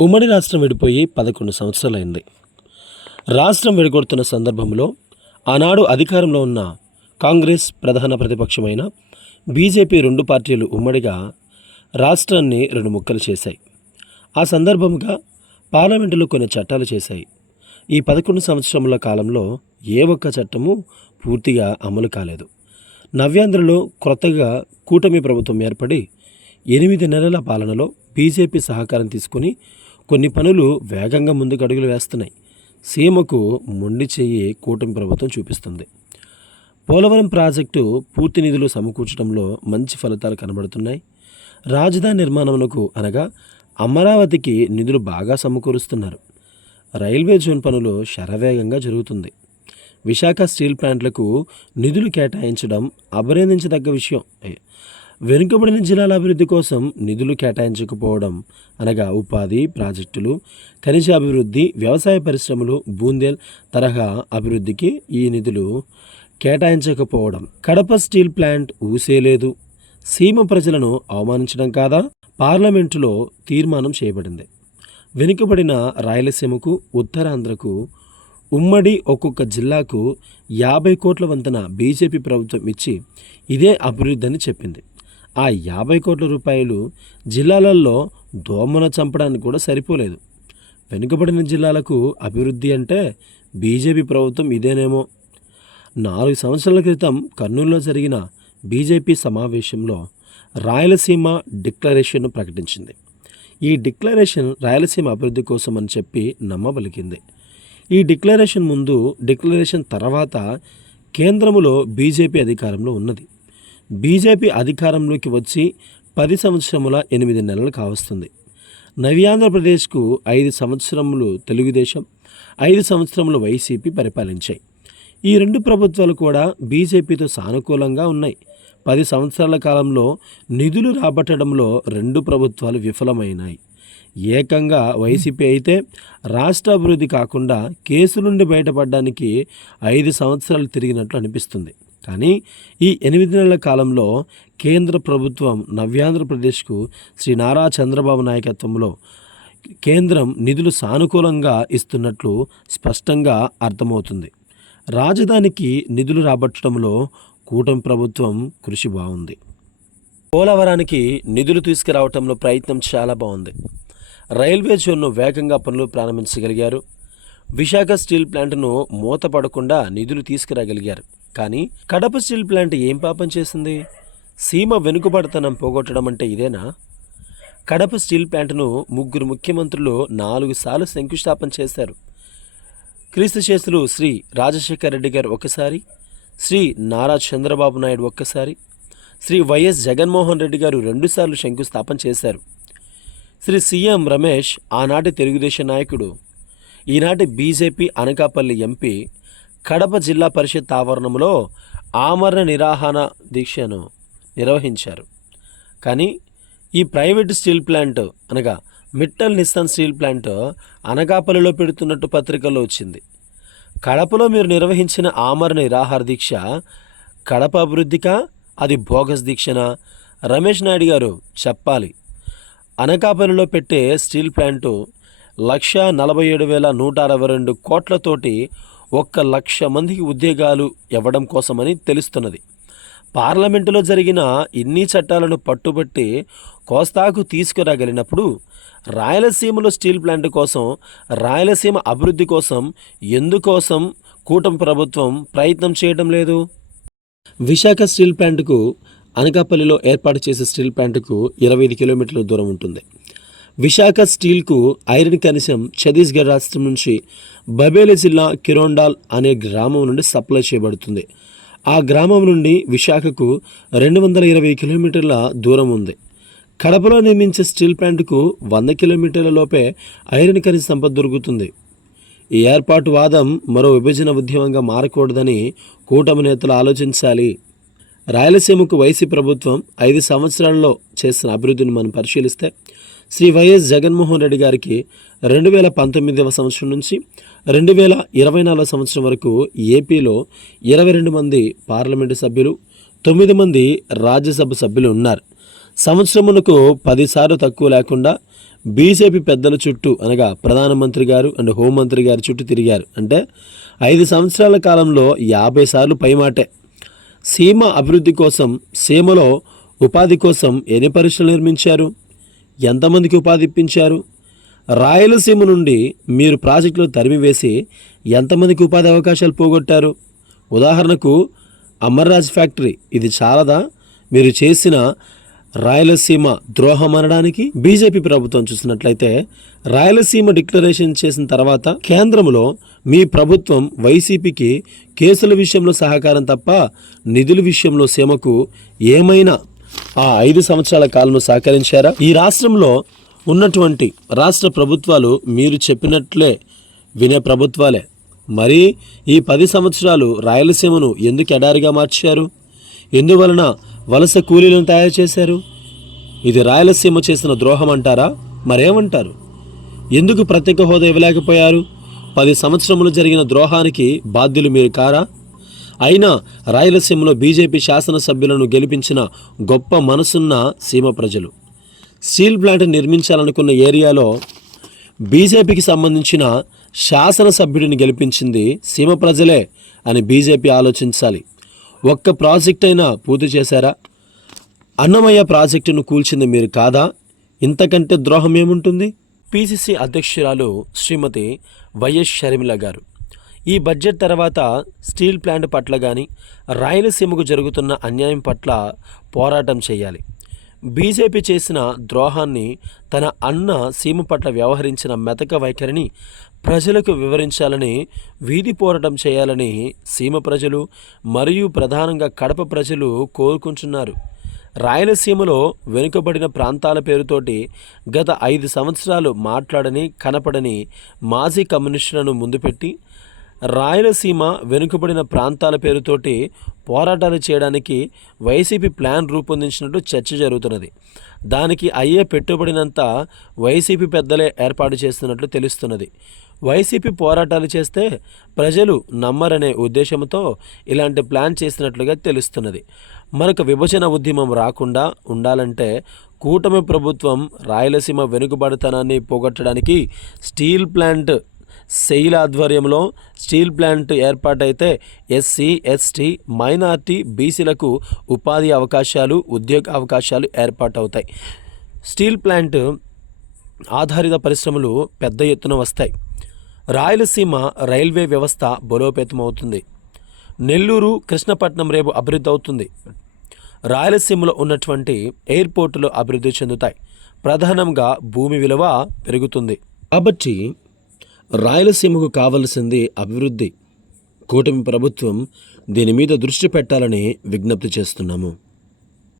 ఉమ్మడి రాష్ట్రం విడిపోయి 11 సంవత్సరాలైంది. రాష్ట్రం విడగొడుతున్న సందర్భంలో ఆనాడు అధికారంలో ఉన్న కాంగ్రెస్ ప్రధాన ప్రతిపక్షమైన బీజేపీ రెండు పార్టీలు ఉమ్మడిగా రాష్ట్రాన్ని రెండు ముక్కలు చేశాయి. ఆ సందర్భంగా పార్లమెంటులో కొన్ని చట్టాలు చేశాయి. ఈ 11 సంవత్సరముల కాలంలో ఏ ఒక్క చట్టము పూర్తిగా అమలు కాలేదు. నవ్యాంధ్రలో క్రొత్తగా కూటమి ప్రభుత్వం ఏర్పడి 8 నెలల పాలనలో బీజేపీ సహకారం తీసుకుని కొన్ని పనులు వేగంగా ముందుకు అడుగులు వేస్తున్నాయి. సీమకు మొండి చెయ్యి కూటమి ప్రభుత్వం చూపిస్తుంది. పోలవరం ప్రాజెక్టు పూర్తి నిధులు సమకూర్చడంలో మంచి ఫలితాలు కనబడుతున్నాయి. రాజధాని నిర్మాణమునకు అనగా అమరావతికి నిధులు బాగా సమకూరుస్తున్నారు. రైల్వే జోన్ పనులు శరవేగంగా జరుగుతుంది. విశాఖ స్టీల్ ప్లాంట్లకు నిధులు కేటాయించడం అభినందించదగ్గ విషయం. వెనుకబడిన జిల్లాల అభివృద్ధి కోసం నిధులు కేటాయించకపోవడం అనగా ఉపాధి ప్రాజెక్టులు, ఖనిజ అభివృద్ధి, వ్యవసాయ పరిశ్రమలు, బూందేల్ తరహా అభివృద్ధికి ఈ నిధులు కేటాయించకపోవడం. కడప స్టీల్ ప్లాంట్ ఊసేలేదు, సీమ ప్రజలను అవమానించడం కాదా? పార్లమెంటులో తీర్మానం చేయబడింది. వెనుకబడిన రాయలసీమకు, ఉత్తరాంధ్రకు ఉమ్మడి ఒక్కొక్క జిల్లాకు 50 కోట్ల వంతున బీజేపీ ప్రభుత్వం ఇచ్చి ఇదే అభివృద్ధి అని చెప్పింది. ఆ 50 కోట్ల రూపాయలు జిల్లాలలో దోమను చంపడానికి కూడా సరిపోలేదు. వెనుకబడిన జిల్లాలకు అభివృద్ధి అంటే బీజేపీ ప్రభుత్వం ఇదేనేమో. 4 సంవత్సరాల క్రితం కర్నూలులో జరిగిన బీజేపీ సమావేశంలో రాయలసీమ డిక్లరేషన్ను ప్రకటించింది. ఈ డిక్లరేషన్ రాయలసీమ అభివృద్ధి కోసం అని చెప్పి నమ్మబలికింది. ఈ డిక్లరేషన్ ముందు, డిక్లరేషన్ తర్వాత కేంద్రములో బీజేపీ అధికారంలో ఉన్నది. బీజేపీ అధికారంలోకి వచ్చి 10 సంవత్సరముల 8 నెలలు కావస్తుంది. నవ్యాంధ్రప్రదేశ్కు 5 సంవత్సరములు తెలుగుదేశం, 5 సంవత్సరములు వైసీపీ పరిపాలించాయి. ఈ రెండు ప్రభుత్వాలు కూడా బీజేపీతో సానుకూలంగా ఉన్నాయి. 10 సంవత్సరాల కాలంలో నిధులు రాబట్టడంలో రెండు ప్రభుత్వాలు విఫలమైనాయి. ఏకంగా వైసీపీ అయితే రాష్ట్ర అభివృద్ధి కాకుండా కేసు నుండి బయటపడడానికి 5 సంవత్సరాలు తిరిగినట్లు అనిపిస్తుంది. కానీ ఈ 8 నెలల కాలంలో కేంద్ర ప్రభుత్వం నవ్యాంధ్రప్రదేశ్కు శ్రీ నారా చంద్రబాబు నాయకత్వంలో కేంద్రం నిధులు సానుకూలంగా ఇస్తున్నట్లు స్పష్టంగా అర్థమవుతుంది. రాజధానికి నిధులు రాబట్టడంలో కూటమి ప్రభుత్వం కృషి బాగుంది. పోలవరానికి నిధులు తీసుకురావడంలో ప్రయత్నం చాలా బాగుంది. రైల్వే జోన్ను వేగంగా పనులు ప్రారంభించగలిగారు. విశాఖ స్టీల్ ప్లాంట్ను మూతపడకుండా నిధులు తీసుకురాగలిగారు. కానీ కడప స్టీల్ ప్లాంట్ ఏం పాపం చేసింది? సీమ వెనుకబడతనం పోగొట్టడం అంటే ఇదేనా? కడప స్టీల్ ప్లాంట్ను 3 ముఖ్యమంత్రులు 4 సార్లు శంకుస్థాపన చేశారు. క్రీస్తుశేషులు శ్రీ రాజశేఖర రెడ్డి గారు ఒకసారి, శ్రీ నారా చంద్రబాబు నాయుడు ఒక్కసారి, శ్రీ వైఎస్ జగన్మోహన్ రెడ్డి గారు 2 సార్లు శంకుస్థాపన చేశారు. శ్రీ సీఎం రమేష్ ఆనాటి తెలుగుదేశం నాయకుడు, ఈనాటి బీజేపీ అనకాపల్లి ఎంపీ కడప జిల్లా పరిషత్ ఆవరణంలో ఆమరణ నిరాహార దీక్షను నిర్వహించారు. కానీ ఈ ప్రైవేటు స్టీల్ ప్లాంట్ అనగా మిట్టల్ నిస్సాన్ స్టీల్ ప్లాంట్ అనకాపల్లిలో పెడుతున్నట్టు పత్రికల్లో వచ్చింది. కడపలో మీరు నిర్వహించిన ఆమరణ నిరాహార దీక్ష కడప అభివృద్ధికా, అది బోగస్ దీక్షనా? రమేష్ నాయుడు గారు చెప్పాలి. అనకాపల్లిలో పెట్టే స్టీల్ ప్లాంటు 1,47,162 కోట్లతోటి 1,00,000 మందికి ఉద్యోగాలు ఇవ్వడం కోసమని తెలుస్తున్నది. పార్లమెంటులో జరిగిన ఇన్ని చట్టాలను పట్టుబట్టి కోస్తాకు తీసుకురాగలిగినప్పుడు రాయలసీమలో స్టీల్ ప్లాంట్ కోసం, రాయలసీమ అభివృద్ధి కోసం ఎందుకోసం కూటమి ప్రభుత్వం ప్రయత్నం చేయడం లేదు? విశాఖ స్టీల్ ప్లాంట్కు అనకాపల్లిలో ఏర్పాటు చేసే స్టీల్ ప్లాంట్కు 25 కిలోమీటర్ల దూరం ఉంటుంది. విశాఖ స్టీల్కు ఐరన్ ఖనిజం ఛత్తీస్గఢ్ రాష్ట్రం నుంచి బబేలి జిల్లా కిరోండాల్ అనే గ్రామం నుండి సప్లై చేయబడుతుంది. ఆ గ్రామం నుండి విశాఖకు 220 కిలోమీటర్ల దూరం ఉంది. కడపలో నిర్మించే స్టీల్ ప్లాంట్కు 100 కిలోమీటర్ల లోపే ఐరన్ ఖనిజ సంపద దొరుకుతుంది. ఈ ఏర్పాటు వాదం మరో విభజన ఉద్యమంగా మారకూడదని కూటమి నేతలు ఆలోచించాలి. రాయలసీమకు వైసీపీ ప్రభుత్వం 5 సంవత్సరాల్లో చేసిన అభివృద్ధిని మనం పరిశీలిస్తే శ్రీ వైఎస్ జగన్మోహన్ రెడ్డి గారికి 2019వ సంవత్సరం నుంచి 2024 సంవత్సరం వరకు ఏపీలో 22 మంది పార్లమెంటు సభ్యులు, 9 మంది రాజ్యసభ సభ్యులు ఉన్నారు. సంవత్సరమునకు 10 సార్లు తక్కువ లేకుండా బీజేపీ పెద్దల చుట్టూ అనగా ప్రధానమంత్రి గారు అండ్ హోంమంత్రి గారి చుట్టూ తిరిగారు. అంటే 5 సంవత్సరాల కాలంలో 50 సార్లు పైమాటే. సీమ అభివృద్ధి కోసం, సీమలో ఉపాధి కోసం ఎన్ని పరిశ్రమలు నిర్మించారు? ఎంతమందికి ఉపాధి ఇప్పించారు? రాయలసీమ నుండి మీరు ప్రాజెక్టులు తరిమివేసి ఎంతమందికి ఉపాధి అవకాశాలు పోగొట్టారు? ఉదాహరణకు అమర్రాజ్ ఫ్యాక్టరీ, ఇది చాలదా మీరు చేసిన రాయలసీమ ద్రోహం అనడానికి? బీజేపీ ప్రభుత్వం చూసినట్లయితే రాయలసీమ డిక్లరేషన్ చేసిన తర్వాత కేంద్రంలో మీ ప్రభుత్వం వైసీపీకి కేసుల విషయంలో సహకారం తప్ప నిధుల విషయంలో సీమకు ఏమైనా ఆ 5 సంవత్సరాల కాలంలో సహకరించారా? ఈ రాష్ట్రంలో ఉన్నటువంటి రాష్ట్ర ప్రభుత్వాలు మీరు చెప్పినట్లే వినే ప్రభుత్వాలే. మరి ఈ 10 సంవత్సరాలు రాయలసీమను ఎందుకు ఎడారిగా మార్చారు? ఎందువలన వలస కూలీలను తయారు చేశారు? ఇది రాయలసీమ చేసిన ద్రోహం అంటారా? మరేమంటారు? ఎందుకు ప్రత్యేక హోదా ఇవ్వలేకపోయారు? 10 సంవత్సరములు జరిగిన ద్రోహానికి బాధ్యులు మీరు కారా? అయినా రాయలసీమలో బీజేపీ శాసనసభ్యులను గెలిపించిన గొప్ప మనసున్న సీమ ప్రజలు. స్టీల్ ప్లాంట్ నిర్మించాలనుకున్న ఏరియాలో బీజేపీకి సంబంధించిన శాసనసభ్యుడిని గెలిపించింది సీమ ప్రజలే అని బీజేపీ ఆలోచించాలి. ఒక్క ప్రాజెక్ట్ అయినా పూర్తి చేశారా? అన్నమయ్య ప్రాజెక్టును కూల్చింది మీరు కాదా? ఇంతకంటే ద్రోహం ఏముంటుంది? పిసిసి అధ్యక్షురాలు శ్రీమతి వైఎస్ షర్మిల గారు ఈ బడ్జెట్ తర్వాత స్టీల్ ప్లాంట్ పట్ల కానీ రాయలసీమకు జరుగుతున్న అన్యాయం పట్ల పోరాటం చేయాలి. బీజేపీ చేసిన ద్రోహాన్ని, తన అన్న సీమ పట్ల వ్యవహరించిన మెతక వైఖరిని ప్రజలకు వివరించాలని, వీధి పోరాటం చేయాలని సీమ ప్రజలు మరియు ప్రధానంగా కడప ప్రజలు కోరుకుంటున్నారు. రాయలసీమలో వెనుకబడిన ప్రాంతాల పేరుతోటి గత 5 సంవత్సరాలు మాట్లాడని, కనపడని మాజీ కమ్యూనిస్టులను ముందు పెట్టి రాయలసీమ వెనుకబడిన ప్రాంతాల పేరుతోటి పోరాటాలు చేయడానికి వైసీపీ ప్లాన్ రూపొందించినట్టు చర్చ జరుగుతున్నది. దానికి అయ్యే పెట్టుబడినంతా వైసీపీ పెద్దలే ఏర్పాటు చేస్తున్నట్లు తెలుస్తున్నది. వైసీపీ పోరాటాలు చేస్తే ప్రజలు నమ్మరనే ఉద్దేశంతో ఇలాంటి ప్లాన్ చేసినట్లుగా తెలుస్తున్నది. మనకు విభజన ఉద్యమం రాకుండా ఉండాలంటే కూటమి ప్రభుత్వం రాయలసీమ వెనుకబడితనాన్ని పోగొట్టడానికి స్టీల్ ప్లాంట్ సెయిల్ ఆధ్వర్యంలో స్టీల్ ప్లాంట్ ఏర్పాటైతే ఎస్సీ, ఎస్టీ, మైనార్టీ, బీసీలకు ఉపాధి అవకాశాలు, ఉద్యోగ అవకాశాలు ఏర్పాటవుతాయి. స్టీల్ ప్లాంట్ ఆధారిత పరిశ్రమలు పెద్ద ఎత్తున వస్తాయి. రాయలసీమ రైల్వే వ్యవస్థ బలోపేతమవుతుంది. నెల్లూరు, కృష్ణపట్నం రేపు అభివృద్ధి అవుతుంది. రాయలసీమలో ఉన్నటువంటి ఎయిర్పోర్టులు అభివృద్ధి చెందుతాయి. ప్రధానంగా భూమి విలువ పెరుగుతుంది. కాబట్టి రాయలసీమకు కావలసింది అభివృద్ధి. కూటమి ప్రభుత్వం దీని మీద దృష్టి పెట్టాలని విజ్ఞప్తి చేస్తున్నాము.